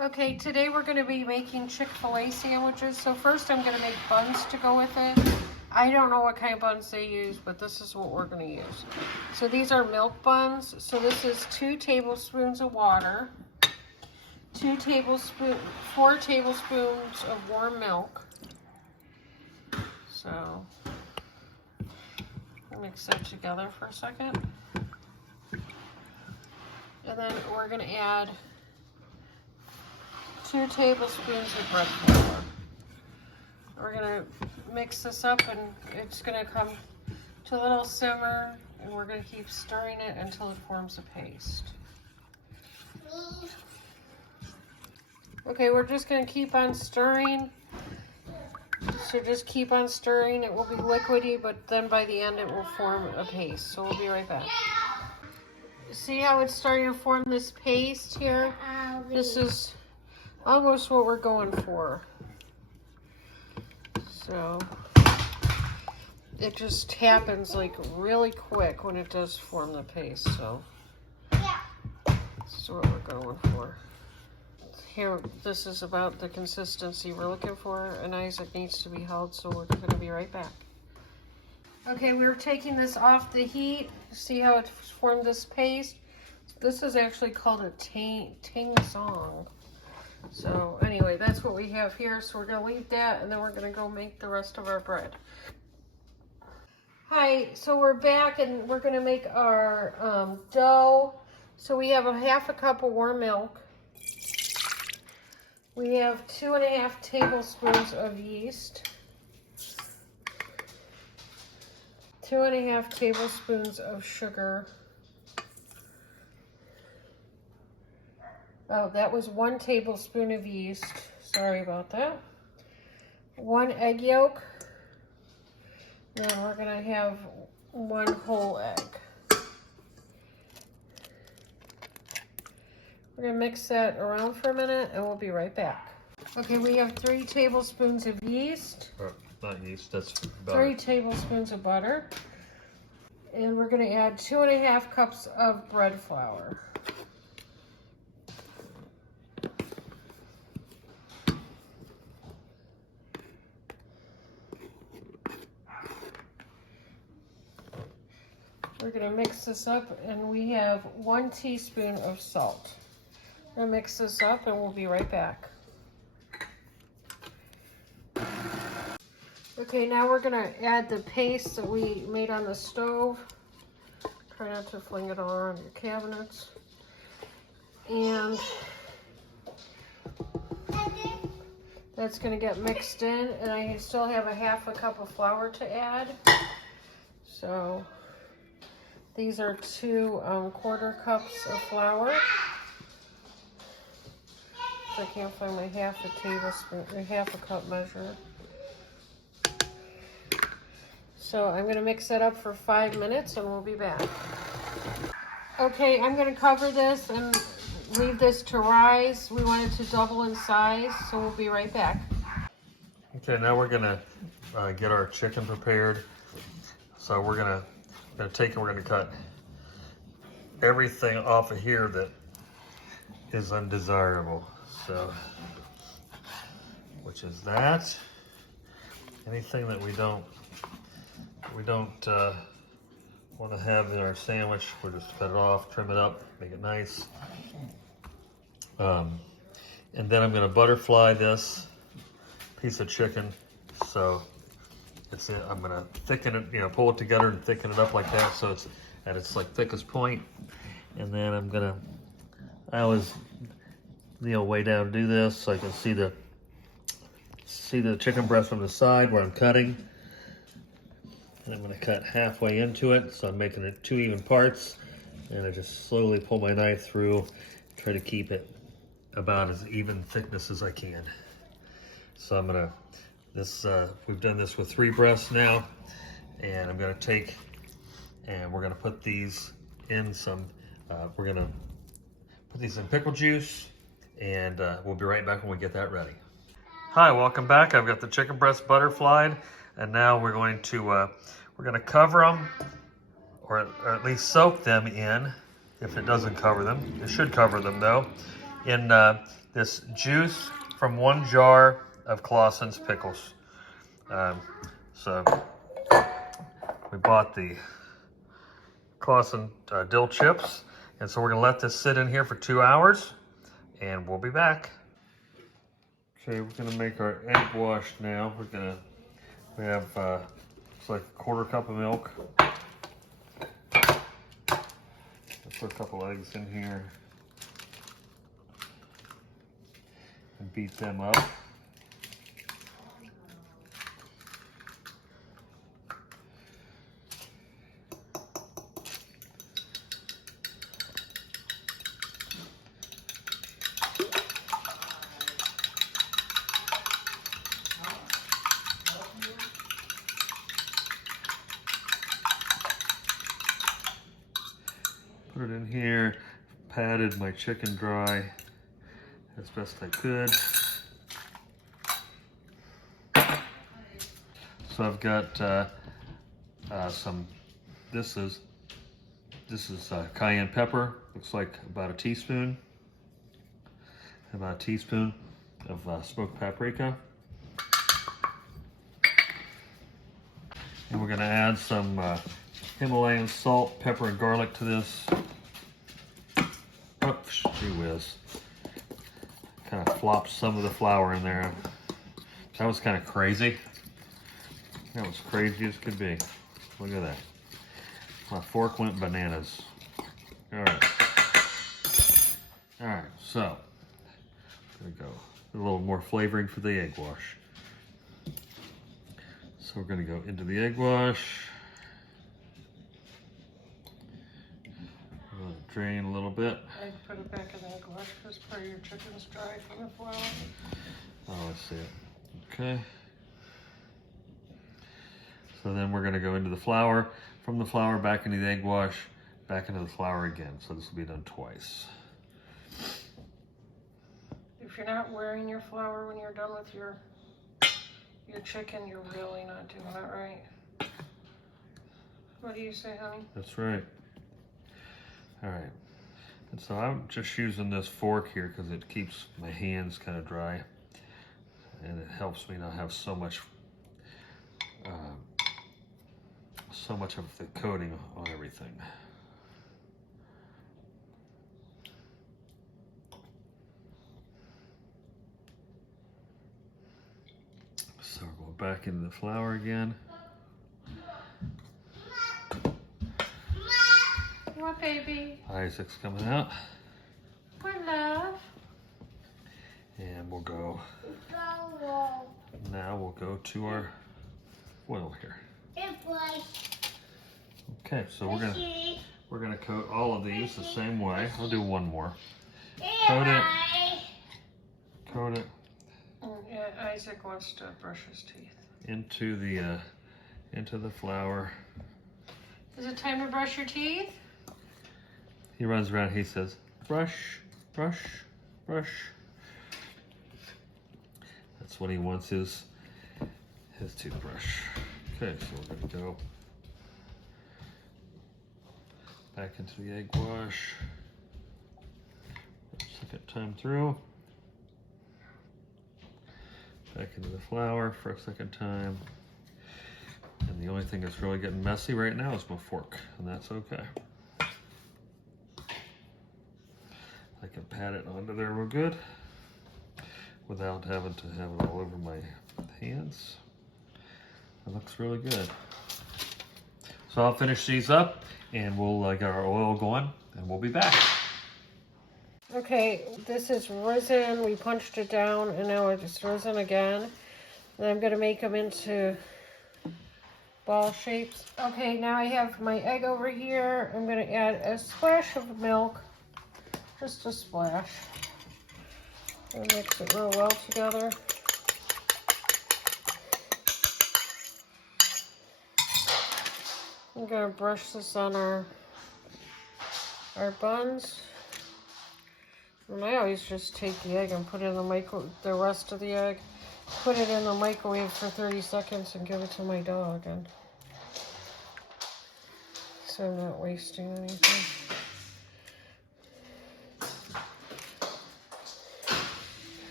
Okay, today we're going to be making Chick Fil-A sandwiches. So first I'm going to make buns to go with it. I don't know what kind of buns they use, but this is what we're going to use. So these are milk buns. So this is 2 tablespoons of water, 4 tablespoons of warm milk. So mix that together for a second. And then we're going to add 2 tablespoons of bread flour. We're going to mix this up and it's going to come to a little simmer, and we're going to keep stirring it until it forms a paste. Okay, we're just going to keep on stirring. So just keep on stirring. It will be liquidy, but then by the end it will form a paste. So we'll be right back. See how it's starting to form this paste here? This is almost what we're going for. So it just happens like really quick when it does form the paste. So this is what we're going for. Here, this is about the consistency we're looking for, and Isaac needs to be held, so we're going to be right back. Okay, we're taking this off the heat. See how it formed this paste? This is actually called a ting song. So anyway, that's what we have here. So we're going to leave that, and then we're going to go make the rest of our bread. Hi, so we're back, and we're going to make our dough. So we have a half a cup of warm milk. We have 2.5 tablespoons of yeast, 2.5 tablespoons of sugar. Oh, that was 1 tablespoon of yeast. Sorry about that. 1 egg yolk. Then we're going to have 1 whole egg. We're going to mix that around for a minute, and we'll be right back. Okay, we have 3 tablespoons of yeast. Not yeast, that's butter. 3 tablespoons of butter. And we're going to add 2.5 cups of bread flour. We're going to mix this up, and we have 1 teaspoon of salt. We're going to mix this up, and we'll be right back. Okay, now we're going to add the paste that we made on the stove. Try not to fling it all around your cabinets. And that's going to get mixed in, and I still have a half a cup of flour to add. So these are 2 quarter cups of flour. I can't find my half a cup measure. So I'm going to mix that up for 5 minutes, and we'll be back. Okay, I'm going to cover this and leave this to rise. We want it to double in size, so we'll be right back. Okay, now we're going to get our chicken prepared. So we're going to cut everything off of here that is undesirable. So, which is that. Anything that we don't want to have in our sandwich, we'll just cut it off, trim it up, make it nice. And then I'm going to butterfly this piece of chicken. So I'm going to thicken it, pull it together and thicken it up like that, so it's at its like thickest point. And then I always kneel way down to do this so I can see the chicken breast from the side where I'm cutting. And I'm going to cut halfway into it, so I'm making it 2 even parts, and I just slowly pull my knife through, try to keep it about as even thickness as I can. So I'm going to, we've done this with 3 breasts now, and I'm going to take, and we're going to put these in we're going to put these in pickle juice, and we'll be right back when we get that ready. Hi, welcome back. I've got the chicken breast butterflied, and now we're going to cover them, or at least soak them in, if it doesn't cover them. It should cover them though, in this juice from 1 jar of Clausen's pickles. So we bought the Clausen dill chips, and so we're gonna let this sit in here for 2 hours, and we'll be back. Okay, we're gonna make our egg wash now. We have it's like a 1/4 cup of milk. Let's put a couple eggs in here and beat them up. Put it in here, patted my chicken dry as best I could. So I've got this is cayenne pepper, looks like about a teaspoon. About a teaspoon of smoked paprika. And we're gonna add some Himalayan salt, pepper, and garlic to this. Oh, gee whiz. Kind of flopped some of the flour in there. That was kind of crazy. That was crazy as could be. Look at that. My fork went bananas. All right. All right, so I'm gonna go a little more flavoring for the egg wash. So we're gonna go into the egg wash. Drain a little bit. I put it back in the egg wash because part of your chicken's dry from the flour. Oh, I see it. Okay. So then we're going to go into the flour, from the flour back into the egg wash, back into the flour again. So this will be done twice. If you're not wearing your flour when you're done with your chicken, you're really not doing it right. What do you say, honey? That's right. All right, and so I'm just using this fork here because it keeps my hands kind of dry, and it helps me not have so much of the coating on everything. So we're going back into the flour again. What, baby? Isaac's coming out. What, love? And we'll go. Now we'll go to our foil here. Okay, so we're gonna coat all of these the same way. I'll do one more. Coat it. Coat it. Yeah, Isaac wants to brush his teeth. Into the flour. Is it time to brush your teeth? He runs around, he says, brush, brush, brush. That's when he wants his toothbrush. Okay, so we're gonna go back into the egg wash. Second time through. Back into the flour for a second time. And the only thing that's really getting messy right now is my fork, and that's okay. I can pat it onto there real good without having to have it all over my hands. It looks really good. So I'll finish these up and we'll get our oil going and we'll be back. Okay, this is risen. We punched it down and now it's risen again. And I'm going to make them into ball shapes. Okay, now I have my egg over here. I'm going to add a splash of milk. Just a splash. And mix it real well together. I'm going to brush this on our buns. And I always just take the egg and put it in the rest of the egg, put it in the microwave for 30 seconds and give it to my dog. And so I'm not wasting anything.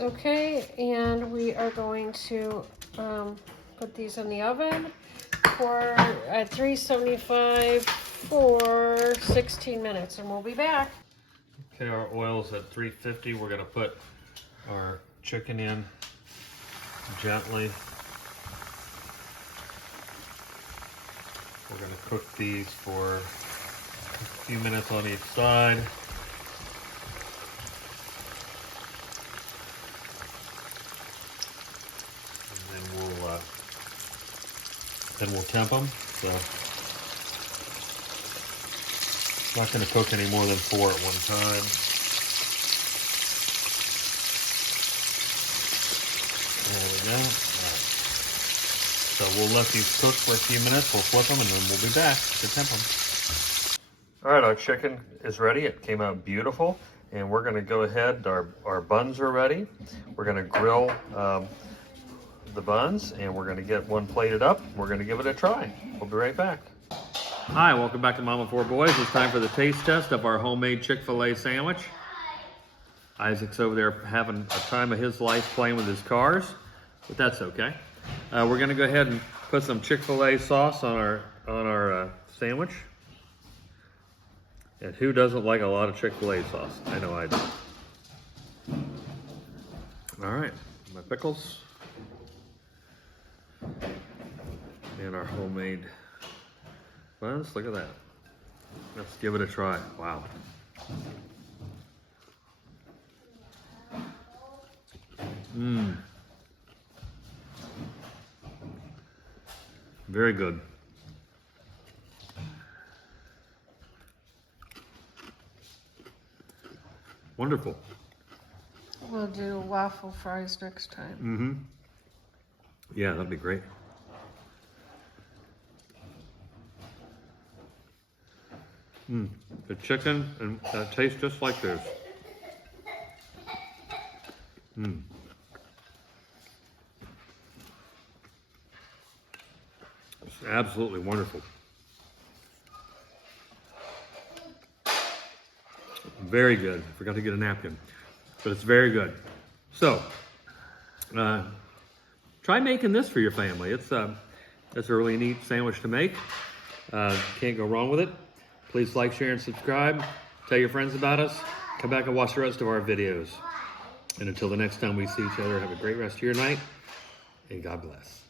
Okay, and we are going to put these in the oven at 375 for 16 minutes, and we'll be back. Okay, our oil's at 350. We're gonna put our chicken in gently. We're gonna cook these for a few minutes on each side. Then we'll temp them. So not going to cook any more than 4 at one time. There we go. Right. So we'll let these cook for a few minutes. We'll flip them and then we'll be back to temp them. All right, our chicken is ready. It came out beautiful, and we're going to go ahead. Our buns are ready. We're going to grill the buns, and we're going to get one plated up. We're going to give it a try. We'll be right back. Hi, welcome back to Mama 4 Boys. It's time for the taste test of our homemade Chick Fil-A sandwich. Isaac's over there having a time of his life playing with his cars, but that's okay. We're going to go ahead and put some Chick Fil-A sauce on our sandwich. And who doesn't like a lot of Chick Fil-A sauce? I know I do. All right, my pickles. And our homemade buns. Look at that. Let's give it a try. Wow. Mmm. Very good. Wonderful. We'll do waffle fries next time. Mm-hmm. Yeah, that'd be great. The chicken and tastes just like this. It's absolutely wonderful. Very good. I forgot to get a napkin, but it's very good. So, try making this for your family. It's a really neat sandwich to make. Can't go wrong with it. Please like, share, and subscribe. Tell your friends about us. Come back and watch the rest of our videos. And until the next time we see each other, have a great rest of your night, and God bless.